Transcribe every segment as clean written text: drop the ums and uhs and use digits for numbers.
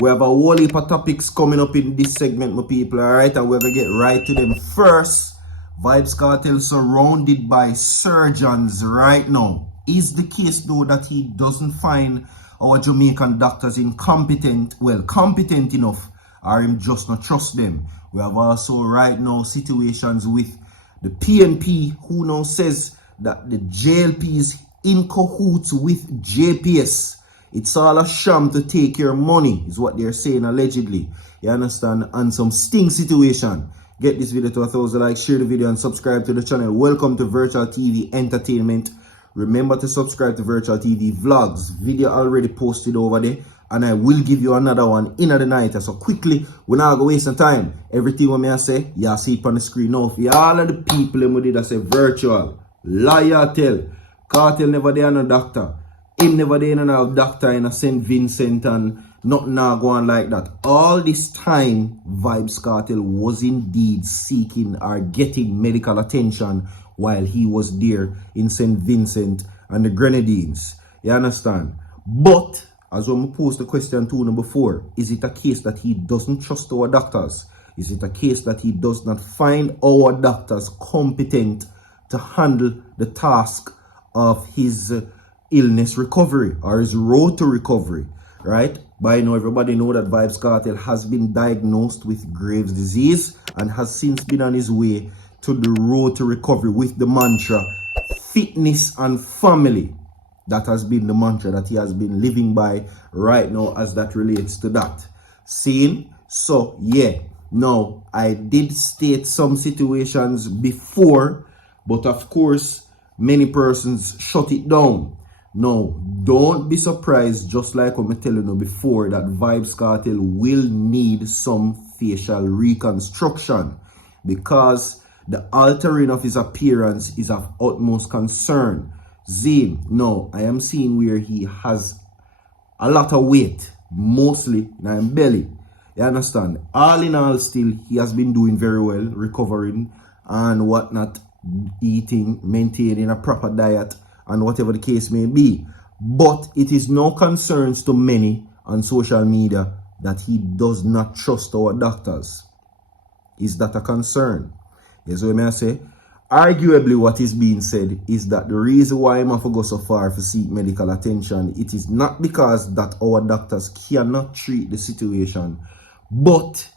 We have a whole heap of topics coming up in this segment, my people, alright? And we're going to get right to them. First, VYBZ KARTEL surrounded by surgeons right now. Is the case though that he doesn't find our Jamaican doctors incompetent, competent enough, or him just not trust them? We have also right now situations with the PNP who now says that the JLP is in cahoots with JPS. It's all a sham to take your money, is what they're saying allegedly. You understand? And some sting situation. Get this video to 1,000 likes, share the video and subscribe to the channel. Welcome to Virtual TV Entertainment. Remember to subscribe to Virtual TV Vlogs. Video already posted over there. And I will give you another one in the night. So quickly, we're not going to waste some time. Everything what I say, you see it on the screen now. For all of the people who did say virtual, liar tell, Cartel never there no doctor. Him never there no doctor in a St. Vincent and nothing now going like that. All this time, VYBZ KARTEL was indeed seeking or getting medical attention while he was there in St. Vincent and the Grenadines. You understand? But as I posed the question to him before, is it a case that he doesn't trust our doctors? Is it a case that he does not find our doctors competent to handle the task of his illness recovery or his road to recovery, right? By now, everybody know that VYBZ KARTEL has been diagnosed with Graves' disease and has since been on his way to the road to recovery with the mantra, fitness and family. That has been the mantra that he has been living by right now as that relates to that. Seeing? So, yeah. Now, I did state some situations before, but of course, many persons shut it down. Now, don't be surprised, just like what I tell you before, that VYBZ KARTEL will need some facial reconstruction because the altering of his appearance is of utmost concern. Zane, no, I am seeing where he has a lot of weight, mostly in his belly. You understand? All in all, still, he has been doing very well, recovering and whatnot, eating, maintaining a proper diet, and whatever the case may be. But it is no concerns to many on social media that he does not trust our doctors. Is that a concern? Yes, what I say? Arguably, what is being said is that the reason why I'm have to go so far to seek medical attention, it is not because that our doctors cannot treat the situation, but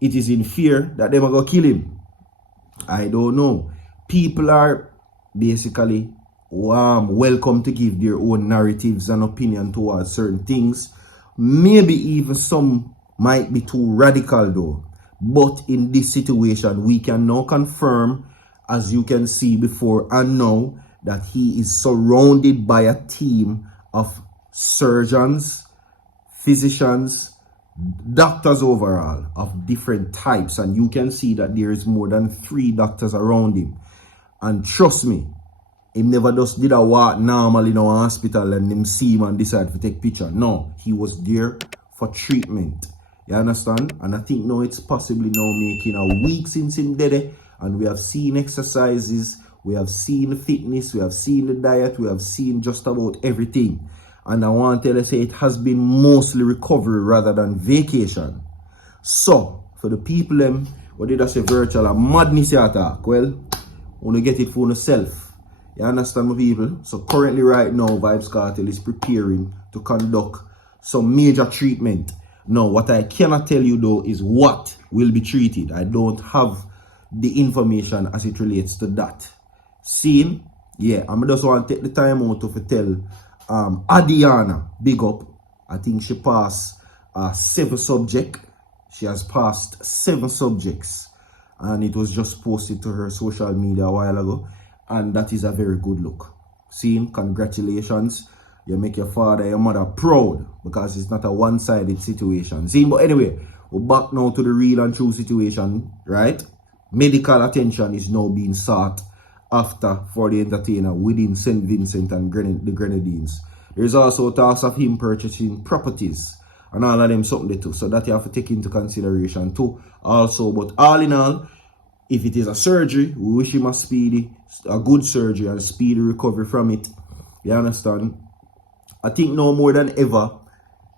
it is in fear that they are going to kill him. I don't know. People are basically welcome to give their own narratives and opinion towards certain things. Maybe even some might be too radical though. But in this situation, we can now confirm, as you can see before and now, that he is surrounded by a team of surgeons, physicians, doctors overall of different types. And you can see that there is more than 3 doctors around him. And trust me, he never just did a walk normal in our hospital and him see him and decide to take picture. No, he was there for treatment. You understand? And I think now it's possibly now making a week since him dead. And we have seen exercises, we have seen fitness, we have seen the diet, we have seen just about everything. And I want to tell you, say it has been mostly recovery rather than vacation. So, for the people them, what did I say virtual, a madness attack? Well, want to get it for yourself. You understand my people? So currently right now, VYBZ KARTEL is preparing to conduct some major treatment. Now, what I cannot tell you though is what will be treated. I don't have the information as it relates to that. Seeing? Yeah, I'm just want to take the time out to tell Adiana, big up. I think she passed 7 subjects. She has passed 7 subjects. And it was just posted to her social media a while ago. And that is a very good look. Seeing? Congratulations. You make your father, your mother proud. Because it's not a one-sided situation. Seeing? But anyway, we're back now to the real and true situation. Right? Medical attention is now being sought after for the entertainer within St. Vincent and the Grenadines. There's also talks of him purchasing properties and all of them something there too. So that you have to take into consideration too. Also, but all in all, if it is a surgery, we wish him a good surgery and speedy recovery from it. You understand? I think now more than ever,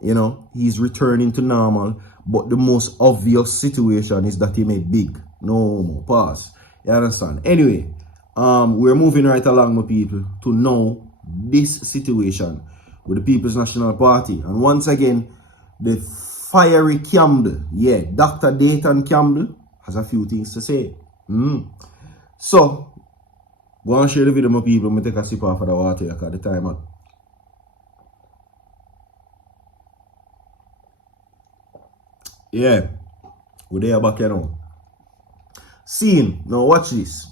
You know, he's returning to normal. But the most obvious situation is that he made big. No more. Pause. You understand? Anyway, we're moving right along, my people, to know this situation with the People's National Party. And once again, the fiery Campbell, yeah, Dr. Dayton Campbell has a few things to say. So, go and share the video, my people. I'm going to take a sip off of the water because the time out. Yeah, we're there back here now. Scene. Now watch this.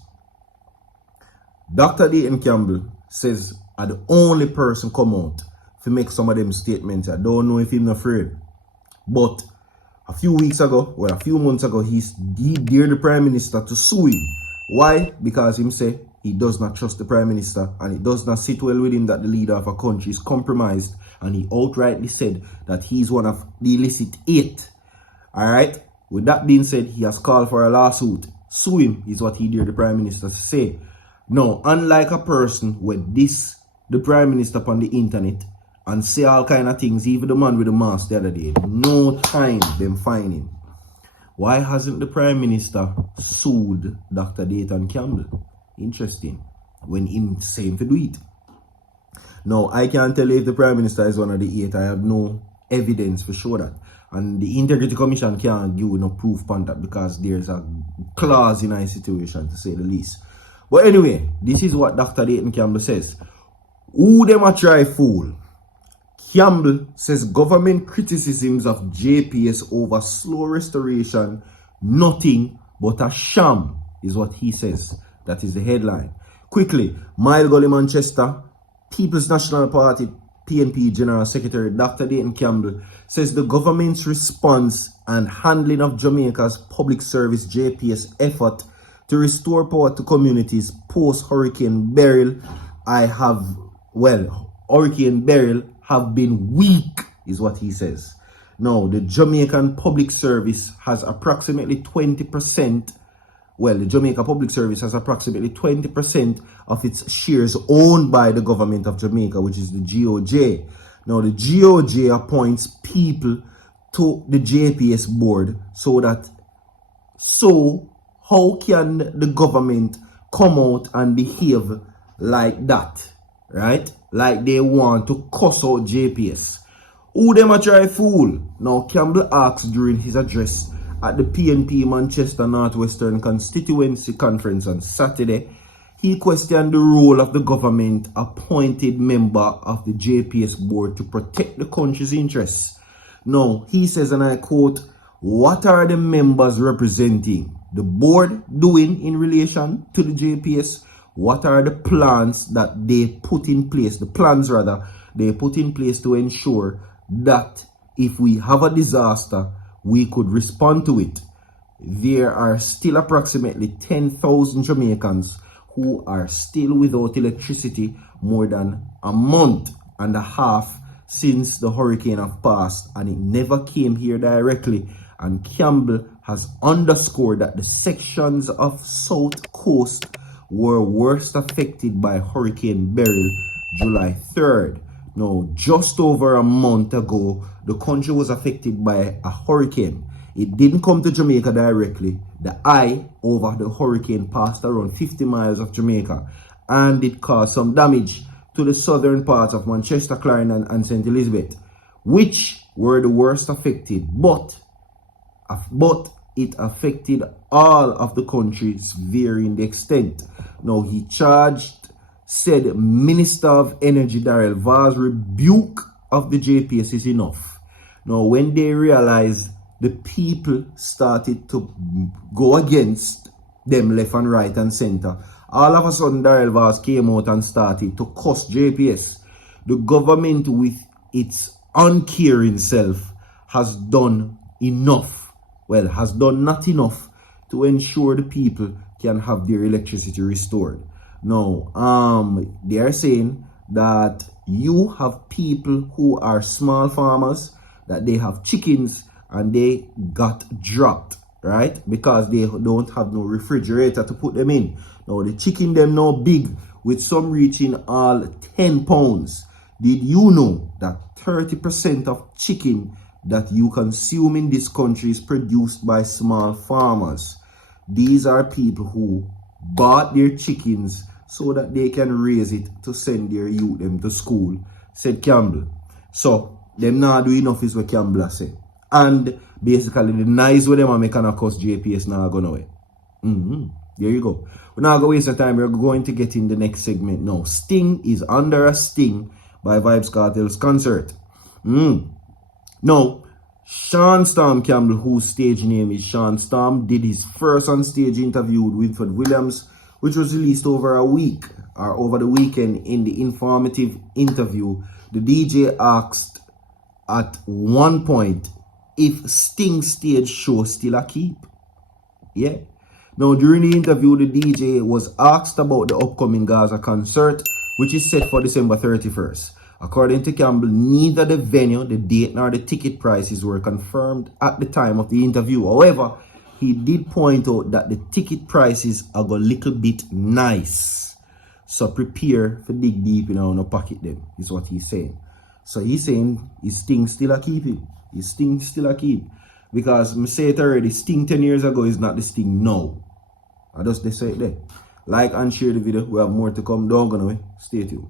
Dr. Dayton Campbell says I'm the only person come out to make some of them statements. I don't know if he's afraid. But a few weeks ago, or a few months ago, he dared the Prime Minister to sue him. Why? Because him say he does not trust the Prime Minister and it does not sit well with him that the leader of a country is compromised, and he outrightly said that he's one of the illicit 8. Alright? With that being said, he has called for a lawsuit. Sue him is what he dared the Prime Minister to say. Now, unlike a person with the Prime Minister on the internet and say all kind of things, even the man with the mask the other day, no time them find him. Why hasn't the Prime Minister sued Dr. Dayton Campbell? Interesting. When him saying to do it. Now, I can't tell you if the Prime Minister is one of the 8. I have no evidence for sure that. And the Integrity Commission can't give no proof on that because there's a clause in a situation, to say the least. But anyway, this is what Dr. Dayton Campbell says. Who them a try fool? Campbell says government criticisms of JPS over slow restoration, nothing but a sham, is what he says. That is the headline. Quickly, Mile Gully, Manchester, People's National Party, PNP General Secretary Dr. Dayton Campbell says the government's response and handling of Jamaica's public service JPS effort to restore power to communities post-Hurricane Beryl Hurricane Beryl have been weak, is what he says. Now, the Jamaican Public Service has approximately 20%. The Jamaica Public Service has approximately 20% of its shares owned by the government of Jamaica, which is the GOJ. Now, the GOJ appoints people to the JPS board so how can the government come out and behave like that, right? Like they want to cuss out JPS. Who them a try fool? Now, Campbell asked during his address at the PNP Manchester Northwestern Constituency Conference on Saturday. He questioned the role of the government appointed member of the JPS board to protect the country's interests. Now, he says, and I quote, "What are the members representing the board doing in relation to the JPS? What are the plans that they put in place, they put in place to ensure that if we have a disaster, we could respond to it? There are still approximately 10,000 Jamaicans who are still without electricity more than a month and a half since the hurricane have passed, and it never came here directly." And Campbell has underscored that the sections of South Coast were worst affected by Hurricane Beryl July 3rd. Now, just over a month ago, the country was affected by a hurricane. It didn't come to Jamaica directly. The eye over the hurricane passed around 50 miles of Jamaica, and it caused some damage to the southern parts of Manchester, Clarendon, and St. Elizabeth, which were the worst affected. But it affected all of the countries, varying the extent. Now, he said Minister of Energy Darrell Vaz rebuke of the JPS is enough. Now, when they realized the people started to go against them left and right and center, all of a sudden Darrell Vaz came out and started to cuss JPS. The government, with its uncaring self, has done not enough to ensure the people can have their electricity restored. Now, they are saying that you have people who are small farmers, that they have chickens and they got dropped, right? Because they don't have no refrigerator to put them in. Now, the chicken them now big, with some reaching all 10 pounds. Did you know that 30% of chicken that you consume in this country is produced by small farmers? These are people who bought their chickens so that they can raise it to send their youth them to school, said Campbell. So, them not do enough is what Campbell say. And basically, the nice way them are making a cost JPS now going away. There you go. We're not going to waste our time. We're going to get in the next segment now. Sting is under a sting by VYBZ Kartel's concert. Now, Shawn Storm Campbell, whose stage name is Shawn Storm, did his first on-stage interview with Winford Williams, which was released over the weekend. In the informative interview, the DJ asked at one point if Sting's stage show still a keep. Yeah. Now, during the interview, the DJ was asked about the upcoming Gaza concert, which is set for December 31st. According to Campbell, neither the venue, the date, nor the ticket prices were confirmed at the time of the interview. However, he did point out that the ticket prices are a little bit nice. So prepare for dig deep in our pocket then, is what he's saying. So he's saying his Sting still a keep it. His Sting still a keep. Because I say it already, Sting 10 years ago is not the Sting now. I just say it there. Like and share the video. We have more to come. Don't go away. Stay tuned.